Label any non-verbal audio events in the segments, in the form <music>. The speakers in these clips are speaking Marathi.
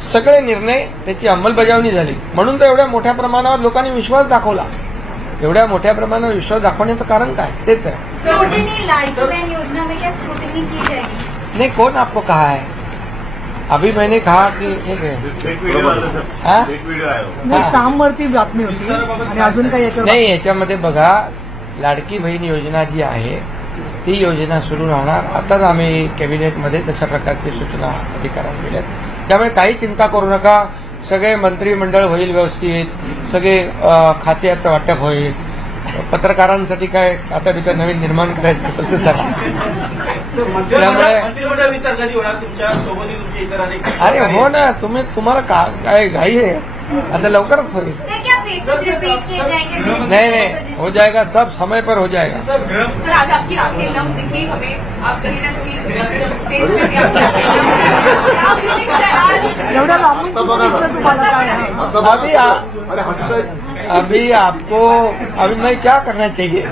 सगळे निर्णय त्याची अंमलबजावणी झाली. म्हणून तर एवढ्या मोठ्या प्रमाणावर लोकांनी विश्वास दाखवला. एवढ्या मोठ्या प्रमाणावर विश्वास दाखवण्याचं कारण काय? तेच आहे. स्क्रूटिनी लाडकी बहन योजना में क्या स्क्रूटिनी की जाएगी नहीं कौन आपको कहा है? अभी मैंने कहा कि आहे सामवरती बातमी होती. आणि अजून काही नाही याच्यामध्ये बघा लाडकी बहीण योजना जी आहे ती योजना सुरू राहणार. आताच आम्ही कॅबिनेटमध्ये तशा प्रकारची सूचना अधिकाऱ्यांना दिल्या त्यामुळे काही चिंता करू नका. सगळे मंत्रिमंडळ होईल व्यवस्थित. सगळे खात्याचं वाटप होईल. पत्रकारांसाठी काय आता बिता नवीन निर्माण करायचं असेल तर सांगा त्यामुळे अरे हो ना तुम्ही तुम्हाला काय घाई आहे? आता लवकरच होईल. सर क्या फेसेस रिपीट किए जाएंगे नहीं नहीं हो जाएगा सब समय पर हो जाएगा सर आज आपकी आंखें नम दिखी हमें आप कहीं ना कहीं जब स्टेज पे थे, आपकी आंखें नम दिखी। क्या feeling है आज एवढ्या लांबून कुठं दिसलं तुम्हाला काय हा? अभी आ- अरे हसताय अभी आपको अभी मैं क्या करना चाहिए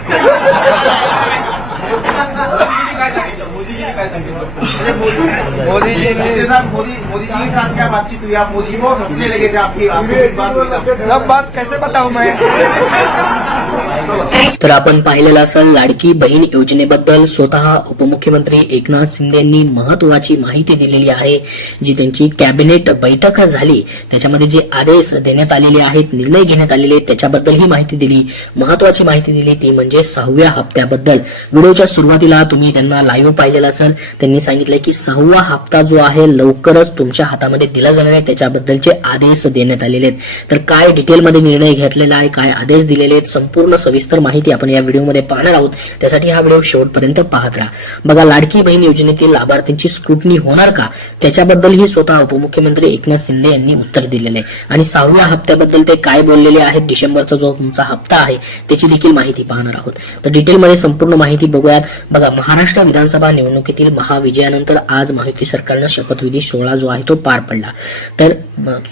मोदी जी ने साथ मोदी मोदी जी के साथ क्या बातचीत हुई आप मोदी को लगे थे आपकी बात। सब बात कैसे बताऊं मैं <laughs> तर आपण पाहिलेलं असेल लाडकी बहीण योजनेबद्दल स्वतः उपमुख्यमंत्री एकनाथ शिंदे यांनी महत्वाची माहिती दिलेली आहे जी त्यांची कॅबिनेट बैठक झाली. त्याच्यामध्ये जे आदेश देण्यात आलेले आहेत निर्णय घेण्यात आलेले त्याच्याबद्दल ही माहिती दिली. महत्वाची माहिती दिली ती म्हणजे सहाव्या हप्त्याबद्दल. व्हिडिओच्या सुरुवातीला तुम्ही त्यांना लाईव्ह पाहिलेला असेल त्यांनी सांगितलंय की सहावा हप्ता जो आहे लवकरच तुमच्या हातामध्ये दिला जाणार आहे. त्याच्याबद्दलचे आदेश देण्यात आलेले आहेत. तर काय डिटेलमध्ये निर्णय घेतलेला आहे काय आदेश दिलेले आहेत संपूर्ण सविस्तर माहिती आपण या व्हिडिओमध्ये पाहणार आहोत. त्यासाठी हा व्हिडिओ शेवटपर्यंत पाहत राहा. बघा लाडकी बहीण योजनेतील लाभार्थींची स्क्रुटनी होणार का? त्याच्याबद्दलही स्वतः उपमुख्यमंत्री एकनाथ शिंदे यांनी उत्तर दिलेले आहे. आणि सहाव्या हप्त्याबद्दल ते काय बोललेले आहेत डिसेंबरचा जो तुमचा हप्ता आहे त्याची देखील माहिती पाहणार आहोत. तर डिटेलमध्ये संपूर्ण माहिती बघूयात. बघा महाराष्ट्र विधानसभा निवडणुकीतील महाविजयानंतर आज महायुती सरकारनं शपथविधी सोहळा जो आहे तो पार पडला. तर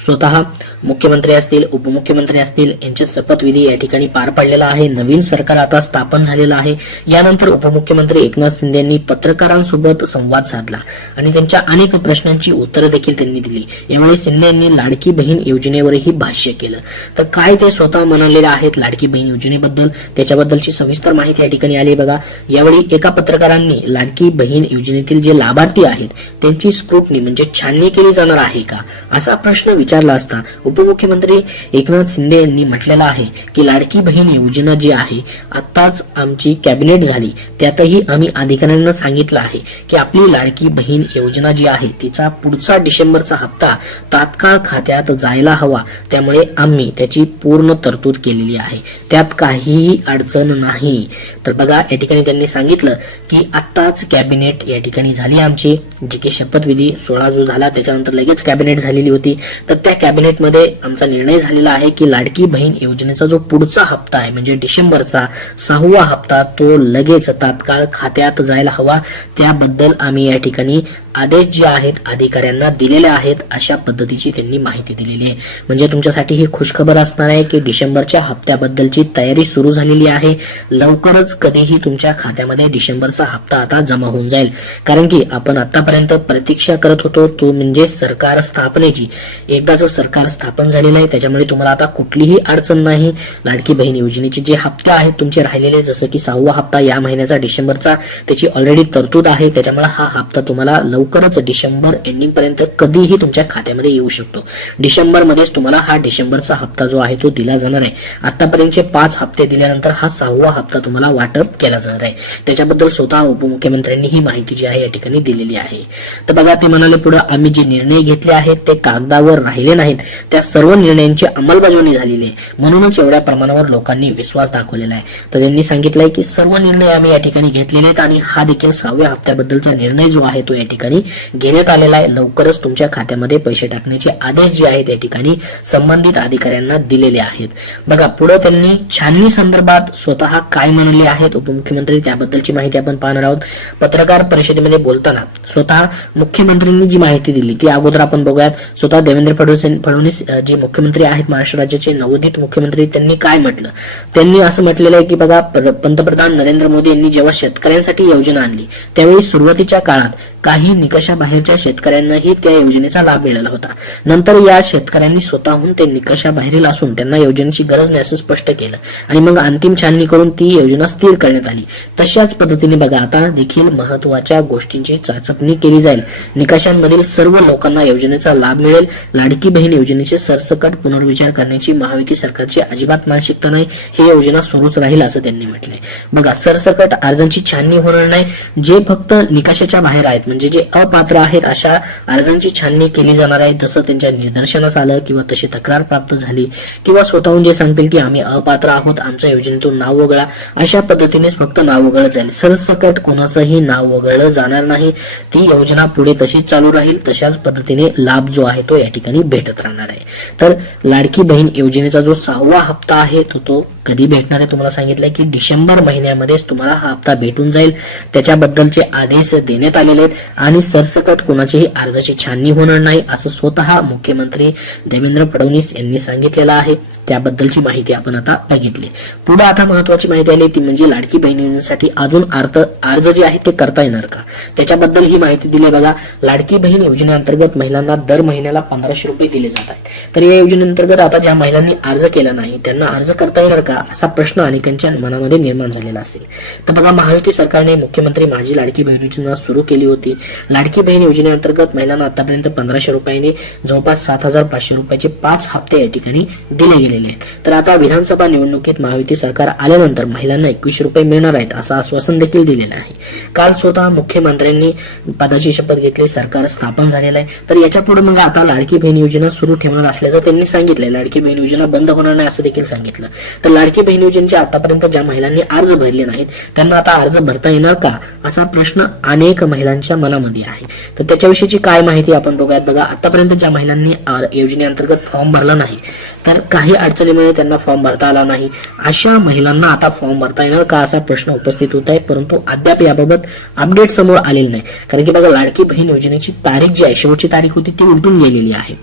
स्वतः मुख्यमंत्री असतील उपमुख्यमंत्री असतील यांचे शपथविधी या ठिकाणी पार पडलेला आहे. नवीन सरकार आता स्थापन झालेलं आहे. यानंतर उपमुख्यमंत्री एकनाथ शिंदे यांनी पत्रकारांसोबत संवाद साधला आणि त्यांच्या अनेक प्रश्नांची उत्तरं देखील त्यांनी दिली. यावेळी शिंदे यांनी लाडकी बहीण योजनेवरही भाष्य केलं. तर काय ते स्वतः म्हणालेले आहेत लाडकी बहीण योजनेबद्दल? त्याच्याबद्दलची सविस्तर माहिती या ठिकाणी आली बघा. यावेळी एका पत्रकारांनी लाडकी बहीण योजनेतील जे लाभार्थी आहेत त्यांची स्क्रुटनी म्हणजे छाननी केली जाणार आहे का? असा प्रश्न विचारला असता उपमुख्यमंत्री एकनाथ शिंदे यांनी म्हटलेलं आहे की लाडकी बहीण योजना जी जी आहे. आत्ताच आमची कॅबिनेट झाली. त्यातही आम्ही अधिकाऱ्यांना सांगितलं आहे की आपली लाडकी बहीण योजना जी आहे तिचा पुढचा डिसेंबरचा हप्ता तात्काळ खात्यात जायला हवा. त्यामुळे आम्ही त्याची पूर्ण तरतूद केलेली आहे. त्यात काहीही अडचण नाही. तर बघा या ठिकाणी त्यांनी सांगितलं की आत्ताच कॅबिनेट या ठिकाणी झाली आमची. जी की शपथविधी सोळा जो झाला त्याच्यानंतर लगेच कॅबिनेट झालेली होती. तर त्या कॅबिनेटमध्ये आमचा निर्णय झालेला आहे की लाडकी बहीण योजनेचा जो पुढचा हप्ता आहे म्हणजे डिसेंबरचा सहावा हप्ता तो लगेच तात्काळ खात्यात जायला हवा. त्याबद्दल आम्ही या ठिकाणी आदेश जे आहेत अधिकाऱ्यांना दिलेले आहेत अशा पद्धतीची त्यांनी माहिती दिलेली आहे. म्हणजे तुमच्यासाठी ही खुशखबर असणार आहे की डिसेंबरच्या हप्त्याबद्दलची तयारी सुरू झालेली आहे. लवकरच कधीही तुमच्या खात्यामध्ये डिसेंबरचा हप्ता आता जमा होऊन जाईल. कारण की आपण आतापर्यंत प्रतीक्षा करत होतो तो म्हणजे सरकार स्थापनेची. एकदाच सरकार स्थापन झालेलं आहे त्याच्यामुळे तुम्हाला आता कुठलीही अडचण नाही. लाडकी बहीण योजनेचे जे हप्ते आहेत तुमचे राहिलेले जसं की सहावा हप्ता या महिन्याचा डिसेंबरचा त्याची ऑलरेडी तरतूद आहे त्याच्यामुळे हा हप्ता तुम्हाला लवकरच डिसेंबर एंडिंग पर्यंत कधीही तुमच्या खात्यामध्ये येऊ शकतो. डिसेंबरमध्येच तुम्हाला हा डिसेंबरचा हप्ता जो आहे तो दिला जाणार आहे. आतापर्यंतचे पाच हप्ते दिल्यानंतर हा सहावा हप्ता तुम्हाला वाटप केला जाणार आहे. त्याच्याबद्दल स्वतः उपमुख्यमंत्र्यांनी ही माहिती जी आहे या ठिकाणी दिलेली आहे. तर बघा ते म्हणाले पुढे आम्ही जे निर्णय घेतले आहेत ते कागदावर राहिले नाहीत. त्या सर्व निर्णयांची अंमलबजावणी झालेली आहे. म्हणूनच एवढ्या प्रमाणावर लोकांनी विश्वास विश्वास दाखवलेला आहे. तर त्यांनी सांगितलंय की सर्व निर्णय आम्ही या ठिकाणी घेतलेले आहेत आणि हा देखील सहाव्या हप्त्याबद्दलचा निर्णय जो आहे तो या ठिकाणी घेण्यात आलेला आहे. लवकरच तुमच्या खात्यामध्ये पैसे टाकण्याचे आदेश जे आहेत या ठिकाणी संबंधित अधिकाऱ्यांना दिलेले आहेत. बघा पुढे त्यांनी छाननी संदर्भात स्वतः काय म्हणले आहेत उपमुख्यमंत्री त्याबद्दलची माहिती आपण पाहणार आहोत. पत्रकार परिषदेमध्ये बोलताना स्वतः मुख्यमंत्र्यांनी जी माहिती दिली ती अगोदर आपण बघूयात. स्वतः देवेंद्र फडणवीस फडणवीस जे मुख्यमंत्री आहेत महाराष्ट्र राज्याचे नवोदित मुख्यमंत्री त्यांनी काय म्हटलं? त्यांनी असं म्हटलेलं आहे की बघा पंतप्रधान नरेंद्र मोदी यांनी जेव्हा शेतकऱ्यांसाठी योजना आणली त्यावेळी सुरुवातीच्या काळात काही निकषाबाहेरच्या शेतकऱ्यांनाही त्या योजनेचा लाभ मिळाला होता. नंतर या शेतकऱ्यांनी स्वतःहून ते निकषाबाहेरील असून त्यांना योजनेची गरज नाही असं स्पष्ट केलं. आणि मग अंतिम छाननी करून ती योजना स्थिर करण्यात आली. तशाच पद्धतीने बघा आता देखील महत्त्वाच्या गोष्टींची चाचपणी केली जाईल. निकषांमधील सर्व लोकांना योजनेचा लाभ मिळेल. लाडकी बहीण योजनेचे सरसकट पुनर्विचार करण्याची महाविकी सरकारची अजिबात मानसिकता नाही. ही योजना सुरूच राहील असं त्यांनी म्हटलंय. बघा सरसकट अर्जांची छाननी होणार नाही. जे फक्त निकषाच्या बाहेर आहेत म्हणजे जे अपात्र आहेत अशा अर्जांची छाननी केली जाणार आहे. जसं त्यांच्या निदर्शनास आलं किंवा तशी तक्रार प्राप्त झाली किंवा स्वतःहून जे सांगतील की आम्ही अपात्र आहोत आमच्या योजनेतून नाव वगळा अशा पद्धतीनेच फक्त नाव वगळत जाईल. सरसकट कोणाचंही नाव वगळलं जाणार नाही. ती योजना पुढे तशीच चालू राहील. तशाच पद्धतीने लाभ जो आहे तो या ठिकाणी भेटत राहणार आहे. तर लाडकी बहीण योजनेचा जो सहावा हप्ता आहे तो तो कधी भेटणार आहे? तुम्हाला सांगितलंय की डिसेंबर महिन्यामध्येच तुम्हाला हा हप्ता भेटून जाईल. त्याच्याबद्दलचे आदेश देण्यात आलेले आहेत आणि सरसकट कोणाचीही अर्जाची छाननी होणार नाही असं स्वतः मुख्यमंत्री देवेंद्र फडणवीस यांनी सांगितलेलं आहे. त्याबद्दलची माहिती आपण आता बघितली. पुढे आता महत्वाची माहिती आली ती म्हणजे लाडकी बहीण योजनेसाठी अजून अर्ज अर्ज जे आहेत ते करता येणार का? त्याच्याबद्दल ही माहिती दिली बघा. लाडकी बहीण योजनेअंतर्गत महिलांना दर महिन्याला पंधराशे रुपये दिले जात आहेत तर या योजनेअंतर्गत आता ज्या महिलांनी अर्ज केला नाही त्यांना अर्ज करता येणार का? का असा प्रश्न अनेकांच्या मनामध्ये निर्माण झालेला असेल. तर बघा महायुती सरकारने मुख्यमंत्री माझी लाडकी बहीण योजना सुरू केली होती. लाडकी बहीण योजनेअंतर्गत महिलांना आतापर्यंत पंधराशे रुपयाने जवळपास सात हजार पाचशे रुपयाचे पाच हप्ते या ठिकाणी दिले गेलेले आहेत. तर आता विधानसभा निवडणुकीत महायुती सरकार आल्यानंतर महिलांना एकवीसशे रुपये मिळणार आहेत असं आश्वासन देखील दिलेलं आहे. काल स्वतः मुख्यमंत्र्यांनी पदाची शपथ घेतली सरकार स्थापन झालेलं आहे. तर याच्यापुढे मग आता लाडकी बहीण योजना सुरू ठेवणार असल्याचं त्यांनी सांगितलं लाडकी बहीण योजना बंद होणार नाही असं देखील सांगितलं. तर लाडकी बहीण योजनेचे आतापर्यंत ज्या महिलांनी अर्ज भरले नाहीत त्यांना आता अर्ज भरता येणार का? असा प्रश्न अनेक महिलांच्या मनामध्ये आहे. तर त्याच्याविषयीची काय माहिती आपण बघूयात. बघा आतापर्यंत ज्या महिलांनी योजनेअंतर्गत फॉर्म भरला नाही तर काही अडचणीमुळे त्यांना फॉर्म भरता आला नाही. अशा महिलांना आता फॉर्म भरता येणार का असा प्रश्न उपस्थित होत आहे परंतु अद्याप याबाबत अपडेट समोर आलेलं नाही. कारण की बघा लाडकी बहीण योजनेची तारीख जी आहे शेवटची तारीख होती ती उलटून गेलेली आहे.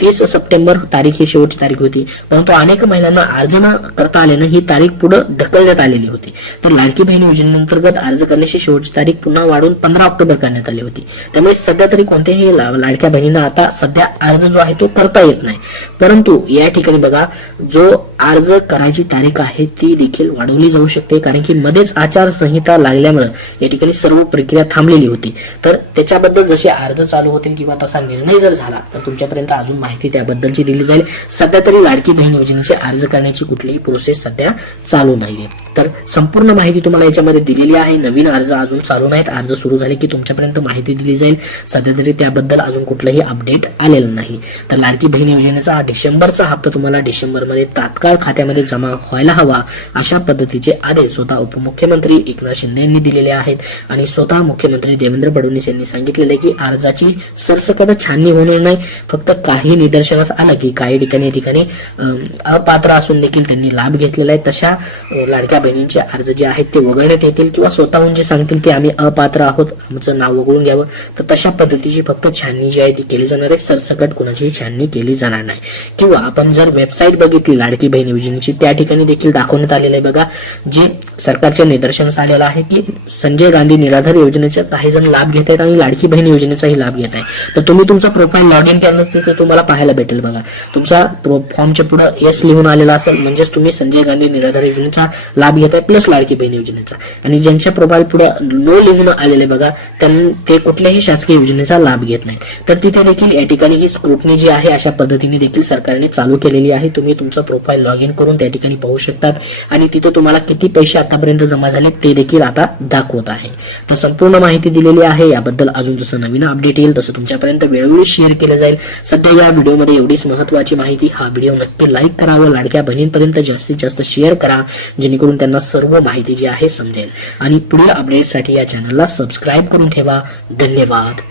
तीस सप्टेंबर तारीख ही शेवटची तारीख होती. परंतु अनेक महिलांना अर्ज न करता आल्यानं ही तारीख पुढे ढकलण्यात आलेली होती. तर लाडकी बहीण योजनेअंतर्गत अर्ज करण्याची शेवटची तारीख पुन्हा वाढून पंधरा ऑक्टोबर करण्यात आली होती. त्यामुळे सध्या तरी कोणत्याही लाडक्या बहिणींना आता सध्या अर्ज जो आहे तो करता येत नाही. परंतु या ठिकाणी बघा जो अर्ज करायची तारीख आहे ती देखील वाढवली जाऊ शकते कारण की मध्येच आचारसंहिता लागल्यामुळे या ठिकाणी सर्व प्रक्रिया थांबलेली होती. तर त्याच्याबद्दल जसे अर्ज चालू होतील किंवा तसा निर्णय जर झाला तर तुमच्यापर्यंत अजून माहिती त्याबद्दलची दिली जाईल. सध्या तरी लाडकी बहीण योजनेचे अर्ज करण्याची कुठलीही प्रोसेस सध्या चालू नाहीये. तर संपूर्ण माहिती तुम्हाला याच्यामध्ये दिलेली आहे. नवीन अर्ज अजून चालू नाहीत. अर्ज सुरू झाले की तुमच्यापर्यंत माहिती दिली जाईल. सध्या तरी त्याबद्दल अजून कुठलंही अपडेट आलेलं नाही. तर लाडकी बहीण योजनेचा हा डिसेंबरचा हप्ता तुम्हाला डिसेंबरमध्ये तात्काळ खात्यामध्ये जमा व्हायला हवा अशा पद्धतीचे आदेश स्वतः उपमुख्यमंत्री एकनाथ शिंदे यांनी दिलेले आहेत. आणि स्वतः मुख्यमंत्री देवेंद्र फडणवीस यांनी सांगितलेले आहे की अर्जाची सरसकट छाननी होणार नाही. फक्त काही निदर्शनास आलं की काही ठिकाणी ठिकाणी अपात्र असून देखील त्यांनी लाभ घेतलेला आहे. तशा लाडक्या बहिणींचे अर्ज जे आहेत ते वगळण्यात येतील किंवा स्वतःहून जे सांगतील की आम्ही अपात्र आहोत आमचं नाव वगळून घ्यावं तर तशा पद्धतीची फक्त छाननी जी आहे ती केली जाणार आहे. सरसकट कोणाचीही छाननी केली जाणार नाही. किंवा आपण जर वेबसाईट बघितली लाडकी बहीण योजनेची त्या ठिकाणी देखील दाखवण्यात आलेलं आहे. बघा जे सरकारच्या निदर्शनास आलेलं आहे की संजय गांधी निराधार योजनेचा काही जण लाभ घेत आहेत आणि लाडकी बहीण योजनेचाही लाभ घेत आहे तर तुम्ही तुमचा प्रोफाईल लॉग इन केलं तर तुम्हाला पाहायला भेटेल बघा. तुमचा फॉर्मच्या पुढे एस लिहून आलेला असेल म्हणजेच तुम्ही संजय गांधी निराधार योजनेचा लाभ घेत आहे प्लस लाडकी बहीण योजनेचा. आणि ज्यांच्या प्रोफाईल पुढे नो लिहून आलेले बघा त्यां ते कुठल्याही शासकीय योजनेचा लाभ घेत नाही तर तिथे देखील या ठिकाणी ही स्क्रुटनी जी आहे अशा पद्धतीने देखील सरकारने चालू केलेली आहे. तुम्ही तुमचं प्रोफाईल लॉग इन करून त्या ठिकाणी पाहू शकतात. आणि तिथे तुम्हाला किती पैसे आतापर्यंत जमा झाले ते देखील आता दाखवत आहे. तर संपूर्ण माहिती दिलेली आहे. याबद्दल अजून जसं नवीन अपडेट येईल तसं तुमच्यापर्यंत वेळोवेळी शेअर केलं जाईल. सध्या या व्हिडिओमध्ये एवढीच महत्वाची माहिती हा व्हिडिओ नक्की लाईक करा व लाडक्या बहिणींपर्यंत जास्तीत जास्त शेअर करा जेणेकरून त्यांना सर्व माहिती जी आहे समजेल. आणि पुढील अपडेटसाठी या चॅनलला सबस्क्राईब करून ठेवा. धन्यवाद.